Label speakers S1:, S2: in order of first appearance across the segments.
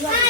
S1: Yeah.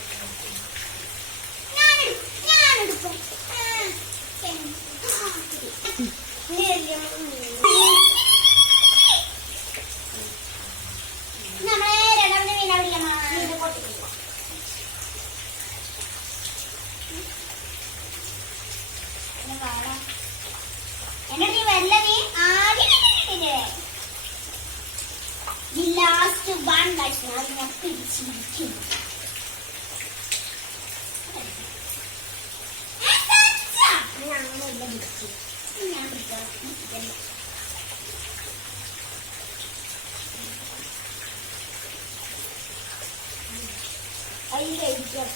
S1: അല്ല നീ ആദ്യം The last one that ഞാൻ ഞാൻ പിടിച്ചിരിക്കും
S2: ഞാൻ
S1: പിടിക്കാം
S2: അതിൽ കഴിക്കാം